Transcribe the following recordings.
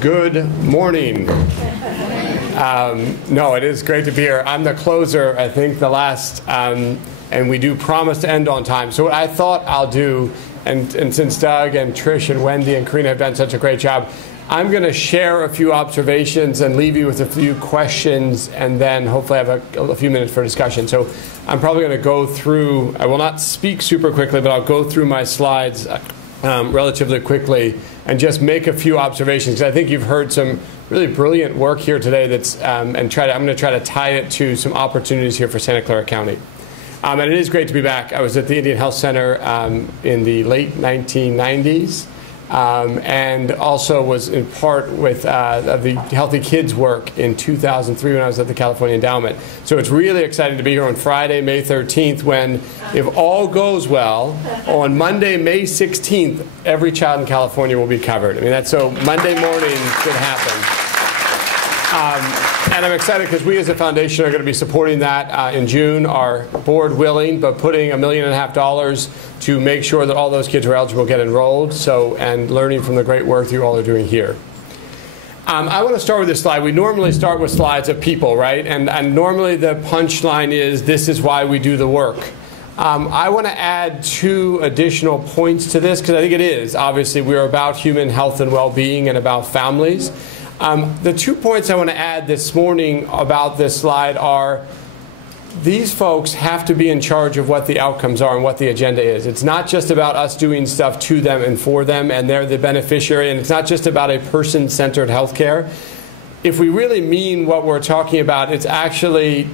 Good morning. No, it is great to be here. I'm the closer, I think, the last, and we do promise to end on time. So what I thought I'll do, and since Doug and Trish and Wendy and Karina have done such a great job, I'm going to share a few observations and leave you with a few questions, and then hopefully have a few minutes for discussion. So I'm probably going to go through, I will not speak super quickly, but I'll go through my slides relatively quickly and just make a few observations, because I think you've heard some really brilliant work here today that's, I'm going to try to tie it to some opportunities here for Santa Clara County. And it is great to be back. I was at the Indian Health Center in the late 1990s. And also was in part with the Healthy Kids work in 2003 when I was at the California Endowment. So it's really exciting to be here on Friday, May 13th, when, if all goes well, on Monday, May 16th, every child in California will be covered. I mean, that's so Monday morning should happen. And I'm excited because we as a foundation are going to be supporting that in June, our board willing, but putting $1.5 million to make sure that all those kids who are eligible get enrolled, and learning from the great work you all are doing here. I want to start with this slide. We normally start with slides of people, right? And normally the punchline is, this is why we do the work. I want to add two additional points to this, because I think it is. Obviously, we're about human health and well-being and about families. The 2 points I want to add this morning about this slide are, these folks have to be in charge of what the outcomes are and what the agenda is. It's not just about us doing stuff to them and for them, and they're the beneficiary, and it's not just about a person-centered healthcare. If we really mean what we're talking about, it's actually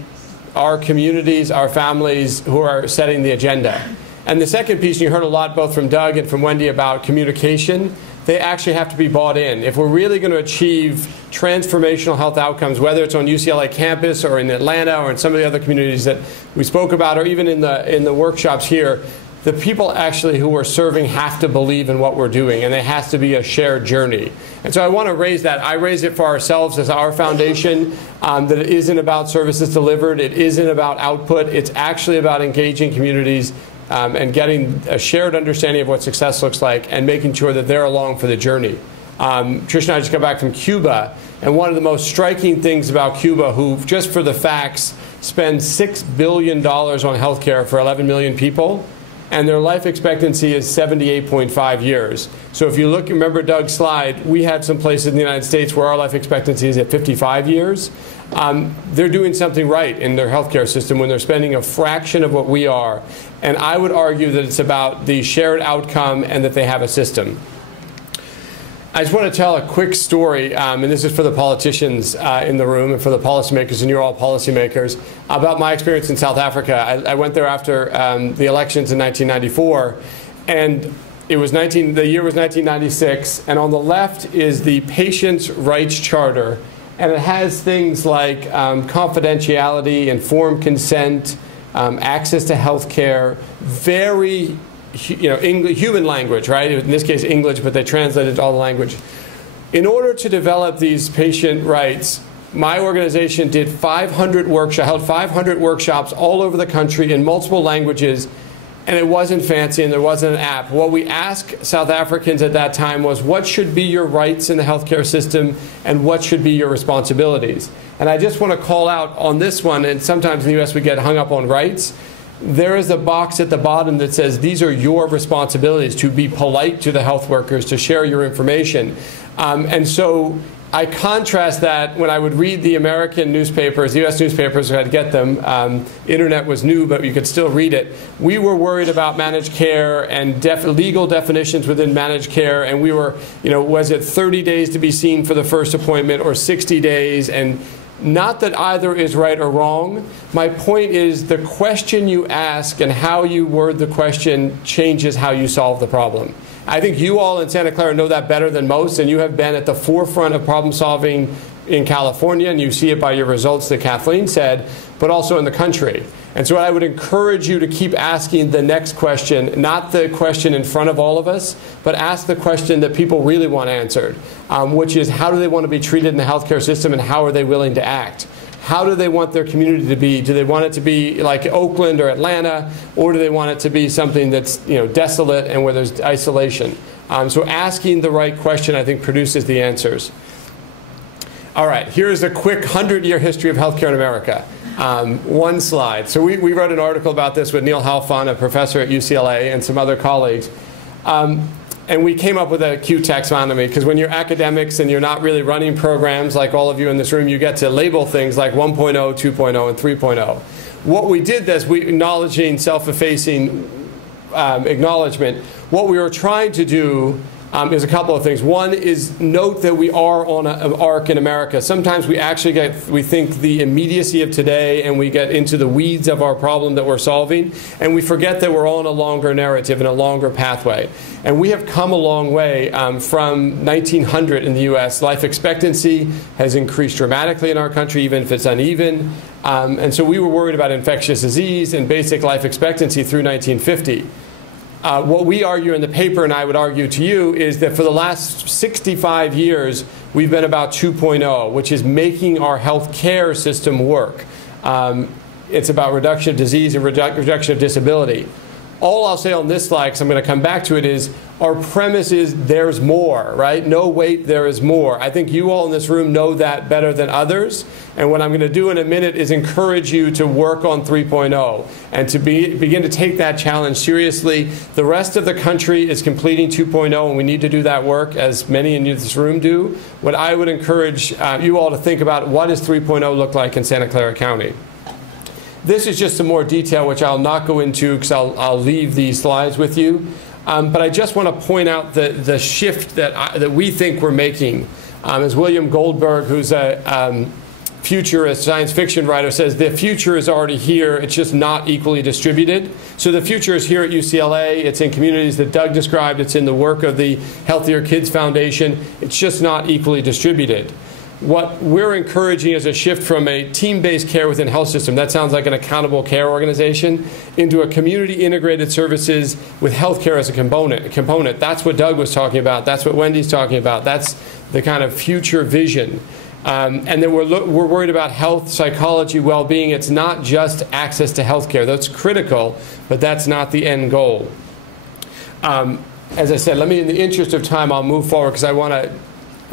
our communities, our families who are setting the agenda. And the second piece, and you heard a lot both from Doug and from Wendy about communication, they actually have to be bought in. If we're really going to achieve transformational health outcomes, whether it's on UCLA campus or in Atlanta or in some of the other communities that we spoke about, or even in the workshops here, the people actually who we're serving have to believe in what we're doing, and it has to be a shared journey. And so I want to raise that. I raise it for ourselves as our foundation, that it isn't about services delivered, it isn't about output, it's actually about engaging communities and getting a shared understanding of what success looks like and making sure that they're along for the journey. Trish and I just got back from Cuba, and one of the most striking things about Cuba, who, just for the facts, spends $6 billion on healthcare for 11 million people, and their life expectancy is 78.5 years. So if you look, remember Doug's slide, we have some places in the United States where our life expectancy is at 55 years. They're doing something right in their healthcare system when they're spending a fraction of what we are. And I would argue that it's about the shared outcome and that they have a system. I just want to tell a quick story, and this is for the politicians in the room and for the policymakers, and you're all policymakers, about my experience in South Africa. I went there after the elections in 1994, and it was the year was 1996, and on the left is the Patients' Rights Charter, and it has things like confidentiality, informed consent, access to health care, very human language, right? In this case, English, but they translated all the language. In order to develop these patient rights, my organization did held 500 workshops all over the country in multiple languages, and it wasn't fancy and there wasn't an app. What we asked South Africans at that time was, what should be your rights in the healthcare system and what should be your responsibilities? And I just want to call out on this one, and sometimes in the US we get hung up on rights. There is a box at the bottom that says these are your responsibilities, to be polite to the health workers, to share your information. And so I contrast that when I would read the American newspapers, the US newspapers, I had to get them. Internet was new, but you could still read it. We were worried about managed care and legal definitions within managed care, and we were, was it 30 days to be seen for the first appointment or 60 days? And not that either is right or wrong. My point is the question you ask and how you word the question changes how you solve the problem. I think you all in Santa Clara know that better than most, and you have been at the forefront of problem solving in California, and you see it by your results that Kathleen said, but also in the country. And so I would encourage you to keep asking the next question, not the question in front of all of us, but ask the question that people really want answered, which is, how do they want to be treated in the healthcare system and how are they willing to act? How do they want their community to be? Do they want it to be like Oakland or Atlanta, or do they want it to be something that's desolate and where there's isolation? So asking the right question, I think, produces the answers. All right, here's a quick 100-year history of healthcare in America. One slide. So we wrote an article about this with Neil Halfon, a professor at UCLA, and some other colleagues. And we came up with a cute taxonomy, because when you're academics and you're not really running programs like all of you in this room, you get to label things like 1.0, 2.0, and 3.0. What we did this, we acknowledging self-effacing acknowledgement, what we were trying to do is a couple of things. One is note that we are on an arc in America. Sometimes we actually we think the immediacy of today, and we get into the weeds of our problem that we're solving, and we forget that we're on a longer narrative and a longer pathway. And we have come a long way from 1900 in the US. Life expectancy has increased dramatically in our country, even if it's uneven. And so we were worried about infectious disease and basic life expectancy through 1950. What we argue in the paper, and I would argue to you, is that for the last 65 years, we've been about 2.0, which is making our health care system work. It's about reduction of disease and reduction of disability. All I'll say on this slide, because I'm going to come back to it, is our premise is there's more, right? No, wait, there is more. I think you all in this room know that better than others. And what I'm going to do in a minute is encourage you to work on 3.0 and to begin to take that challenge seriously. The rest of the country is completing 2.0, and we need to do that work, as many in this room do. What I would encourage you all to think about, what does 3.0 look like in Santa Clara County? This is just some more detail, which I'll not go into because I'll leave these slides with you. But I just want to point out the shift that we think we're making. As William Goldberg, who's a futurist science fiction writer, says, the future is already here, it's just not equally distributed. So the future is here at UCLA, it's in communities that Doug described, it's in the work of the Healthier Kids Foundation, it's just not equally distributed. What we're encouraging is a shift from a team-based care within health system, that sounds like an accountable care organization, into a community integrated services with healthcare as a component. That's what Doug was talking about. That's what Wendy's talking about. That's the kind of future vision. And then we're worried about health, psychology, well-being. It's not just access to healthcare. That's critical, but that's not the end goal. As I said, in the interest of time, I'll move forward because I want to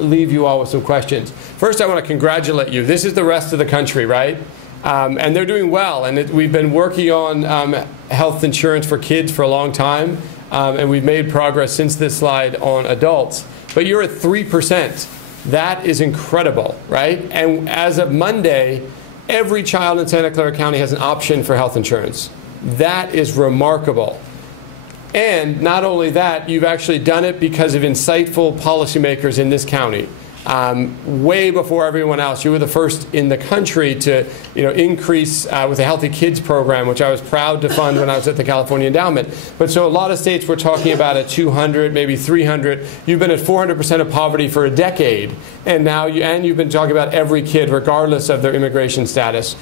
leave you all with some questions. First, I want to congratulate you. This is the rest of the country, right? And they're doing well. And we've been working on health insurance for kids for a long time. And we've made progress since this slide on adults. But you're at 3%. That is incredible, right? And as of Monday, every child in Santa Clara County has an option for health insurance. That is remarkable. And not only that, you've actually done it because of insightful policymakers in this county. Way before everyone else. You were the first in the country to increase with the Healthy Kids program, which I was proud to fund when I was at the California Endowment. But so a lot of states were talking about at 200, maybe 300. You've been at 400% of poverty for a decade. And now you've been talking about every kid, regardless of their immigration status,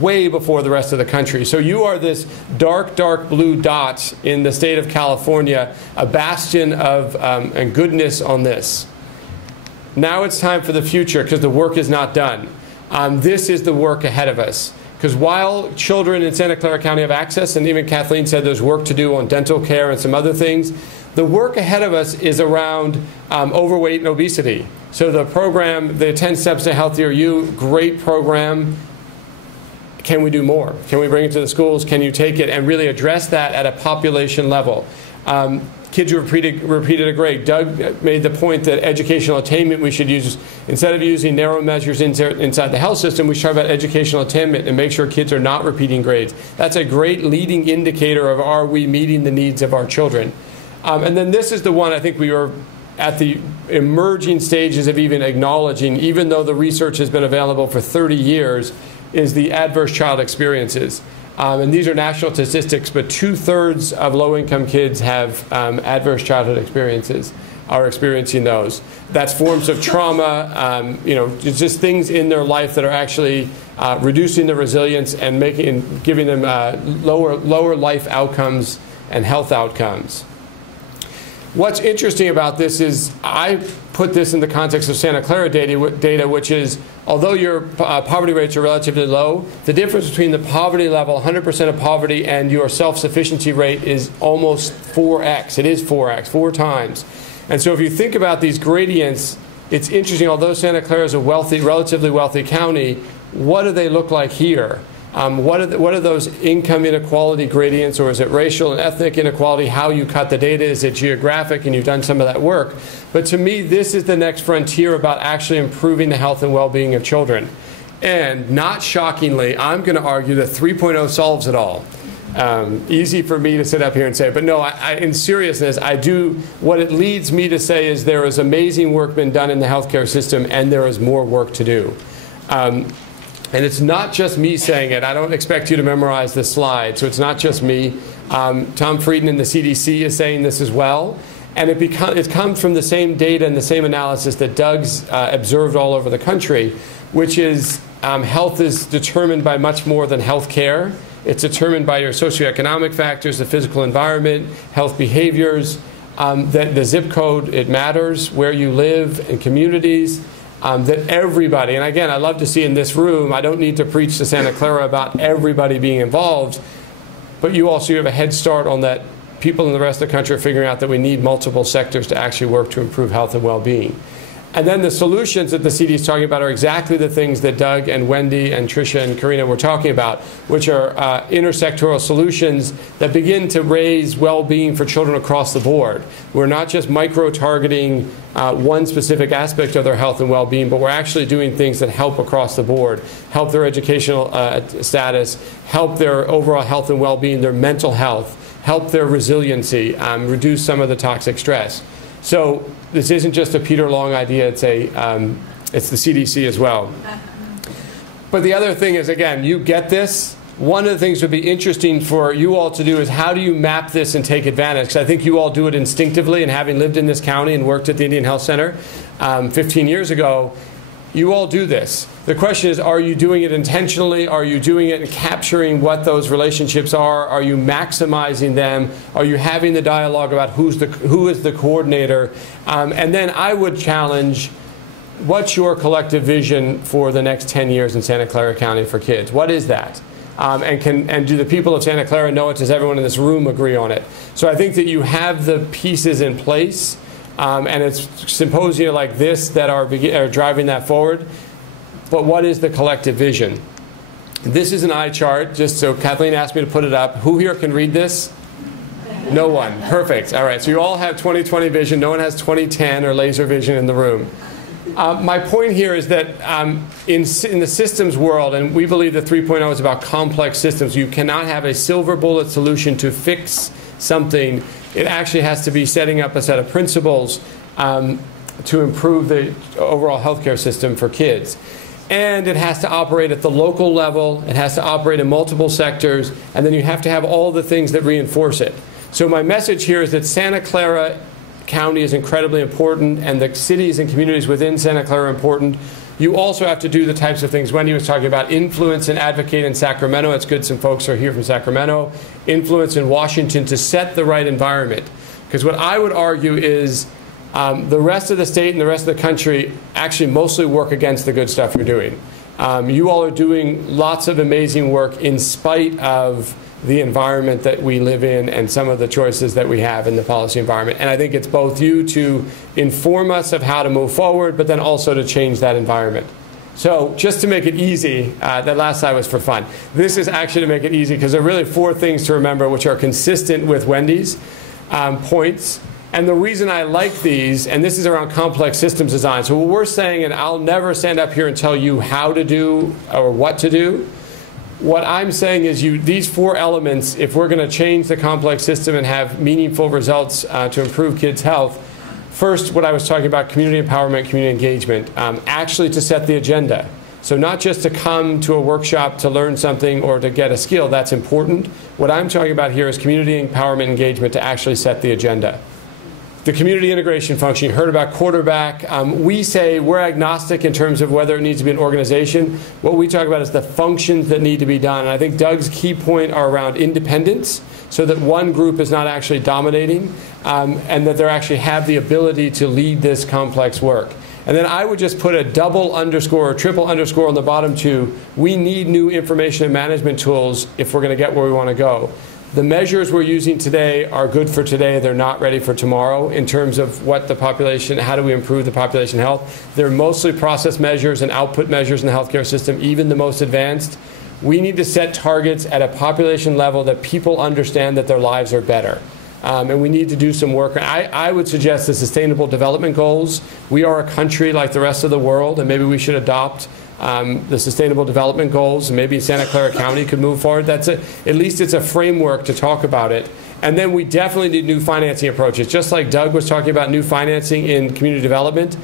way before the rest of the country. So you are this dark, dark blue dot in the state of California, a bastion of and goodness on this. Now it's time for the future, because the work is not done. This is the work ahead of us. Because while children in Santa Clara County have access, and even Kathleen said there's work to do on dental care and some other things, the work ahead of us is around overweight and obesity. So the program, the 10 Steps to Healthier You, great program. Can we do more? Can we bring it to the schools? Can you take it and really address that at a population level? Kids who repeated a grade. Doug made the point that educational attainment we should use, instead of using narrow measures inside the health system, we should talk about educational attainment and make sure kids are not repeating grades. That's a great leading indicator of, are we meeting the needs of our children? And then this is the one I think we were at the emerging stages of even acknowledging, even though the research has been available for 30 years, is the adverse child experiences. And these are national statistics, but 2/3 of low-income kids have adverse childhood experiences, are experiencing those. That's forms of trauma, just things in their life that are actually reducing their resilience and giving them lower life outcomes and health outcomes. What's interesting about this is I put this in the context of Santa Clara data, which is, although your poverty rates are relatively low, the difference between the poverty level, 100% of poverty, and your self-sufficiency rate is almost 4x. It is 4x, 4 times. And so if you think about these gradients, it's interesting, although Santa Clara is a wealthy, relatively wealthy county, what do they look like here? What are those income inequality gradients, or is it racial and ethnic inequality? How you cut the data? Is it geographic? And you've done some of that work. But to me, this is the next frontier about actually improving the health and well-being of children. And not shockingly, I'm going to argue that 3.0 solves it all. Easy for me to sit up here and say, but no, in seriousness, what it leads me to say is there is amazing work been done in the healthcare system, and there is more work to do. And it's not just me saying it. I don't expect you to memorize this slide, so it's not just me. Tom Frieden in the CDC is saying this as well. And it comes from the same data and the same analysis that Doug's observed all over the country, which is health is determined by much more than health care. It's determined by your socioeconomic factors, the physical environment, health behaviors, the zip code, it matters, where you live, and communities. That everybody, and again, I love to see in this room, I don't need to preach to Santa Clara about everybody being involved, but you also have a head start on that. People in the rest of the country are figuring out that we need multiple sectors to actually work to improve health and well-being. And then the solutions that the CD is talking about are exactly the things that Doug and Wendy and Tricia and Karina were talking about, which are intersectoral solutions that begin to raise well-being for children across the board. We're not just micro-targeting one specific aspect of their health and well-being, but we're actually doing things that help across the board, help their educational status, help their overall health and well-being, their mental health, help their resiliency, reduce some of the toxic stress. So this isn't just a Peter Long idea, it's the CDC as well. But the other thing is, again, you get this. One of the things that would be interesting for you all to do is how do you map this and take advantage? Because I think you all do it instinctively, and having lived in this county and worked at the Indian Health Center 15 years ago, you all do this. The question is, are you doing it intentionally? Are you doing it and capturing what those relationships are? Are you maximizing them? Are you having the dialogue about who is the coordinator? And then I would challenge, what's your collective vision for the next 10 years in Santa Clara County for kids? What is that? And do the people of Santa Clara know it? Does everyone in this room agree on it? So I think that you have the pieces in place. And it's symposia like this that are driving that forward. But what is the collective vision? This is an eye chart, just so Kathleen asked me to put it up. Who here can read this? No one. Perfect. All right. So you all have 20/20 vision. No one has 20/10 or laser vision in the room. My point here is that in the systems world, and we believe that 3.0 is about complex systems, you cannot have a silver bullet solution to fix something. It actually has to be setting up a set of principles to improve the overall healthcare system for kids. And it has to operate at the local level. It has to operate in multiple sectors. And then you have to have all the things that reinforce it. So my message here is that Santa Clara County is incredibly important, and the cities and communities within Santa Clara are important. You also have to do the types of things Wendy was talking about, influence and advocate in Sacramento. It's good some folks are here from Sacramento. Influence in Washington to set the right environment. Because what I would argue is the rest of the state and the rest of the country actually mostly work against the good stuff you're doing. You all are doing lots of amazing work in spite of the environment that we live in and some of the choices that we have in the policy environment. And I think it's both you to inform us of how to move forward, but then also to change that environment. So just to make it easy, that last slide was for fun. This is actually to make it easy because there are really 4 things to remember which are consistent with Wendy's points. And the reason I like these, and this is around complex systems design. So what we're saying, and I'll never stand up here and tell you how to do or what to do. What I'm saying is these 4 elements, if we're going to change the complex system and have meaningful results to improve kids' health, first, what I was talking about, community empowerment, community engagement, actually to set the agenda. So not just to come to a workshop to learn something or to get a skill, that's important. What I'm talking about here is community empowerment engagement to actually set the agenda. The community integration function, you heard about quarterback. We say we're agnostic in terms of whether it needs to be an organization. What we talk about is the functions that need to be done. And I think Doug's key point are around independence, so that one group is not actually dominating, and that they actually have the ability to lead this complex work. And then I would just put a double underscore or triple underscore on the bottom 2. We need new information and management tools if we're going to get where we want to go. The measures we're using today are good for today. They're not ready for tomorrow in terms of what the population, how do we improve the population health. They're mostly process measures and output measures in the healthcare system, even the most advanced. We need to set targets at a population level that people understand that their lives are better. And we need to do some work. I would suggest the Sustainable Development Goals. We are a country like the rest of the world, and maybe we should adopt the Sustainable Development Goals, and maybe Santa Clara County could move forward. At least it's a framework to talk about it. And then we definitely need new financing approaches. Just like Doug was talking about new financing in community development,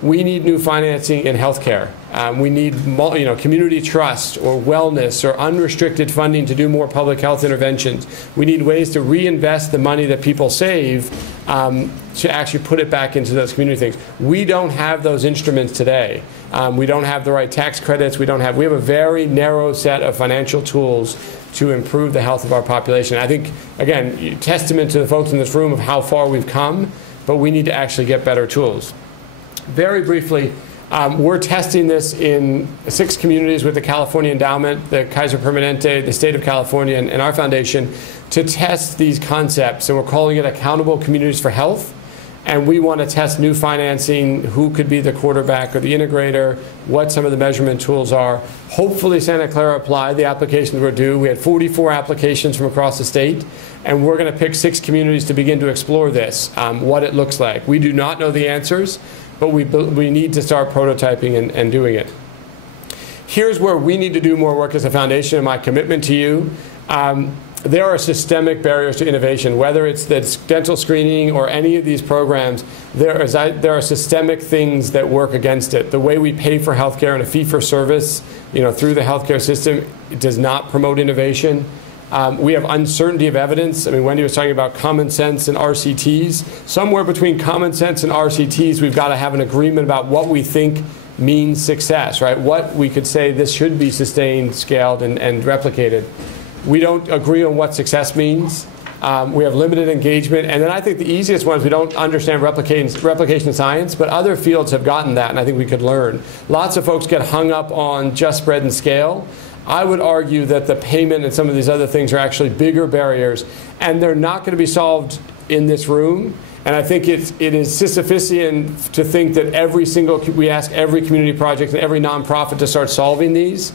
we need new financing in healthcare. We need community trust or wellness or unrestricted funding to do more public health interventions. We need ways to reinvest the money that people save to actually put it back into those community things. We don't have those instruments today. We don't have the right tax credits. We have a very narrow set of financial tools to improve the health of our population. I think, again, testament to the folks in this room of how far we've come, but we need to actually get better tools. Very briefly, we're testing this in 6 communities with the California Endowment, the Kaiser Permanente, the state of California, and our foundation to test these concepts. And we're calling it Accountable Communities for Health. And we want to test new financing, who could be the quarterback or the integrator, what some of the measurement tools are. Hopefully Santa Clara applied. The applications were due. We had 44 applications from across the state. And we're going to pick 6 communities to begin to explore this, what it looks like. We do not know the answers, but we need to start prototyping and doing it. Here's where we need to do more work as a foundation, and my commitment to you. There are systemic barriers to innovation, whether it's the dental screening or any of these programs. There are systemic things that work against it. The way we pay for healthcare in a fee-for-service, through the healthcare system, it does not promote innovation. We have uncertainty of evidence. I mean, Wendy was talking about common sense and RCTs. Somewhere between common sense and RCTs, we've got to have an agreement about what we think means success, right? What we could say this should be sustained, scaled, and replicated. We don't agree on what success means. We have limited engagement. And then I think the easiest one is we don't understand replication science, but other fields have gotten that, and I think we could learn. Lots of folks get hung up on just spread and scale. I would argue that the payment and some of these other things are actually bigger barriers, and they're not going to be solved in this room. And I think it is Sisyphusian to think that we ask every community project and every nonprofit to start solving these.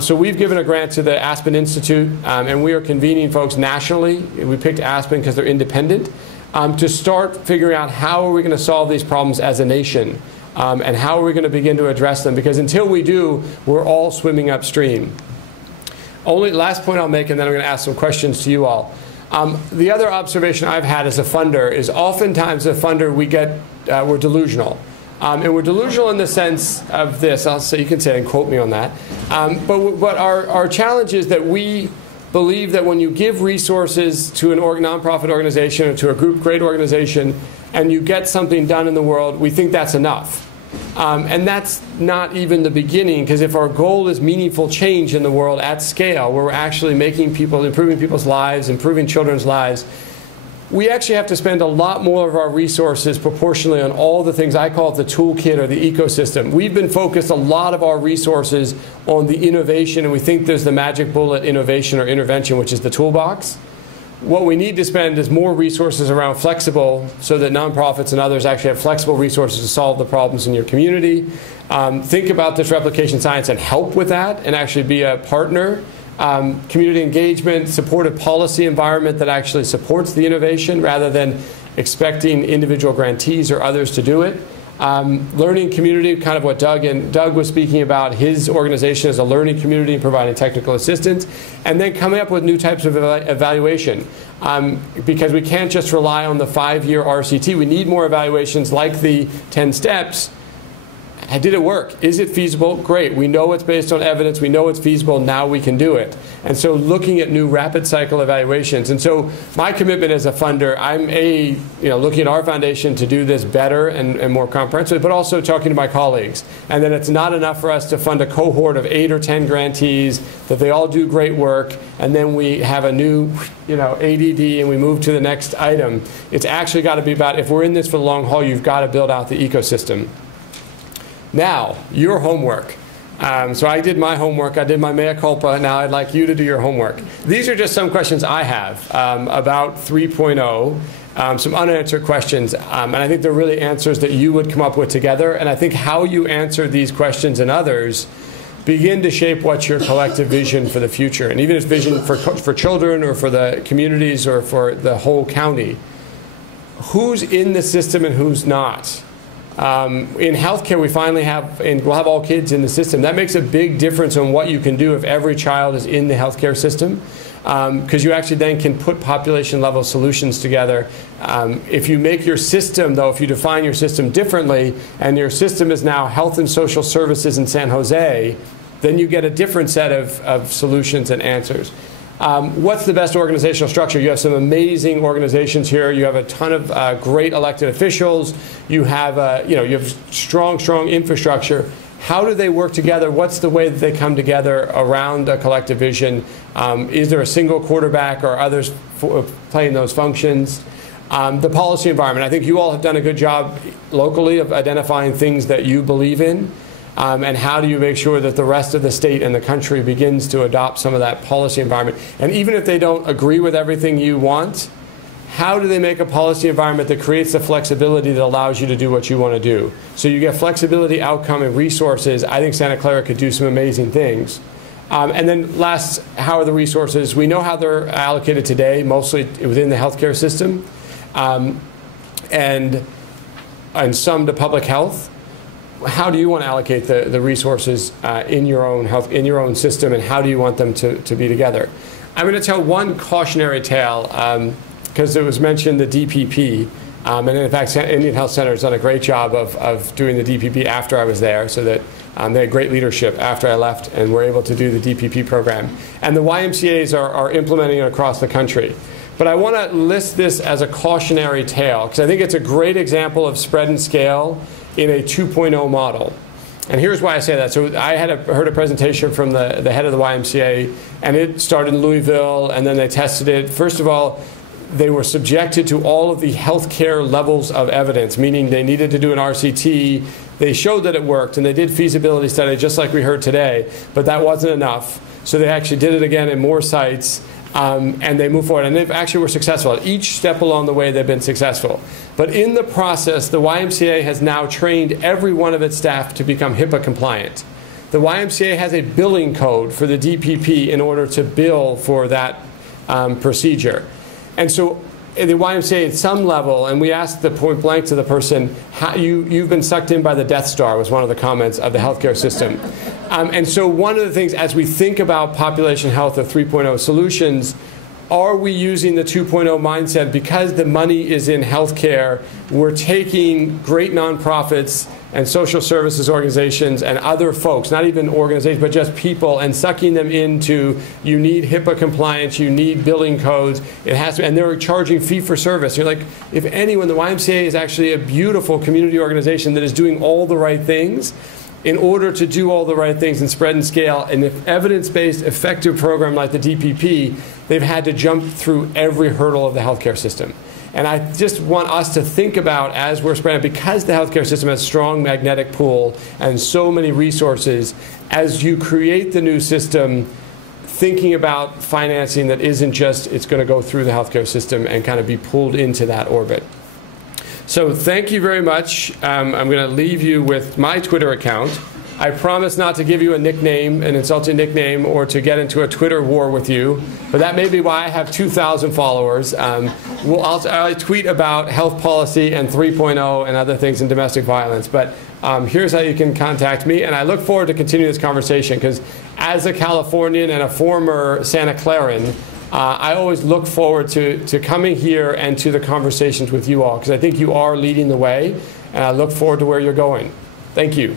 So we've given a grant to the Aspen Institute, and we are convening folks nationally. We picked Aspen because they're independent, to start figuring out how are we going to solve these problems as a nation, and how are we going to begin to address them? Because until we do, we're all swimming upstream. Last point I'll make, and then I'm going to ask some questions to you all. The other observation I've had as a funder is oftentimes as a funder we're delusional. And we're delusional in the sense of this. I'll say, you can say and quote me on that. But our challenge is that we believe that when you give resources to a nonprofit organization or to a great organization, and you get something done in the world, we think that's enough. And that's not even the beginning, because if our goal is meaningful change in the world at scale, where we're actually improving people's lives, improving children's lives, we actually have to spend a lot more of our resources proportionally on all the things I call it the toolkit or the ecosystem. We've been focused a lot of our resources on the innovation, and we think there's the magic bullet innovation or intervention, which is the toolbox. What we need to spend is more resources around flexible, so that nonprofits and others actually have flexible resources to solve the problems in your community. Think about this replication science and help with that, and actually be a partner. Community engagement, supportive policy environment that actually supports the innovation rather than expecting individual grantees or others to do it. Learning community, kind of what Doug was speaking about, his organization as a learning community and providing technical assistance, and then coming up with new types of evaluation. Because we can't just rely on the 5-year RCT. We need more evaluations like the 10 steps. Did it work? Is it feasible? Great. We know it's based on evidence. We know it's feasible. Now we can do it. And so looking at new rapid cycle evaluations. And so my commitment as a funder, I'm looking at our foundation to do this better and more comprehensively, but also talking to my colleagues. And then it's not enough for us to fund a cohort of 8 or 10 grantees, that they all do great work, and then we have a new ADD and we move to the next item. It's actually got to be about, if we're in this for the long haul, you've got to build out the ecosystem. Now, your homework. So I did my homework. I did my mea culpa. Now I'd like you to do your homework. These are just some questions I have about 3.0, some unanswered questions. And I think they're really answers that you would come up with together. And I think how you answer these questions and others begin to shape what's your collective vision for the future. And even if vision for children or for the communities or for the whole county, who's in the system and who's not? In healthcare, we finally have, and we'll have all kids in the system. That makes a big difference on what you can do if every child is in the healthcare system, because you actually then can put population-level solutions together. If you make your system, though, if you define your system differently, and your system is now health and social services in San Jose, then you get a different set of solutions and answers. What's the best organizational structure? You have some amazing organizations here. You have a ton of great elected officials. You have, you have strong infrastructure. How do they work together? What's the way that they come together around a collective vision? Is there a single quarterback or others playing those functions? The policy environment. I think you all have done a good job locally of identifying things that you believe in. And how do you make sure that the rest of the state and the country begins to adopt some of that policy environment? And even if they don't agree with everything you want, how do they make a policy environment that creates the flexibility that allows you to do what you want to do? So you get flexibility, outcome, and resources. I think Santa Clara could do some amazing things. And then last, how are the resources? We know how they're allocated today, mostly within the healthcare system, and some to public health. How do you want to allocate the resources in your own system, and how do you want them to be together? I'm going to tell one cautionary tale because it was mentioned the DPP, and in fact, Indian Health Center has done a great job of doing the DPP after I was there, so that they had great leadership after I left and were able to do the DPP program. And the YMCAs are implementing it across the country. But I want to list this as a cautionary tale because I think it's a great example of spread and scale in a 2.0 model. And here's why I say that. So I heard a presentation from the head of the YMCA, and it started in Louisville, and then they tested it. First of all, they were subjected to all of the healthcare levels of evidence, meaning they needed to do an RCT. They showed that it worked, and they did feasibility study just like we heard today, but that wasn't enough. So they actually did it again in more sites, and they moved forward. And they actually were successful. At each step along the way, they've been successful. But in the process, the YMCA has now trained every one of its staff to become HIPAA compliant. The YMCA has a billing code for the DPP in order to bill for that procedure. And so the YMCA at some level, and we asked the point blank to the person, you've been sucked in by the Death Star, was one of the comments of the healthcare system. And so one of the things, as we think about population health or 3.0 solutions, are we using the 2.0 mindset? Because the money is in healthcare, we're taking great nonprofits and social services organizations and other folks, not even organizations, but just people, and sucking them into, you need HIPAA compliance, you need billing codes, it has to, and they're charging fee for service. You're like, if anyone, the YMCA is actually a beautiful community organization that is doing all the right things. In order to do all the right things and spread and scale, and if evidence-based effective program like the DPP, they've had to jump through every hurdle of the healthcare system. And I just want us to think about, as we're spreading, because the healthcare system has a strong magnetic pull and so many resources, as you create the new system, thinking about financing that isn't just, it's going to go through the healthcare system and kind of be pulled into that orbit. So thank you very much. I'm going to leave you with my Twitter account. I promise not to give you a nickname, an insulting nickname, or to get into a Twitter war with you. But that may be why I have 2,000 followers. I'll tweet about health policy and 3.0 and other things in domestic violence. But here's how you can contact me. And I look forward to continuing this conversation because as a Californian and a former Santa Claran, I always look forward to coming here and to the conversations with you all because I think you are leading the way, and I look forward to where you're going. Thank you.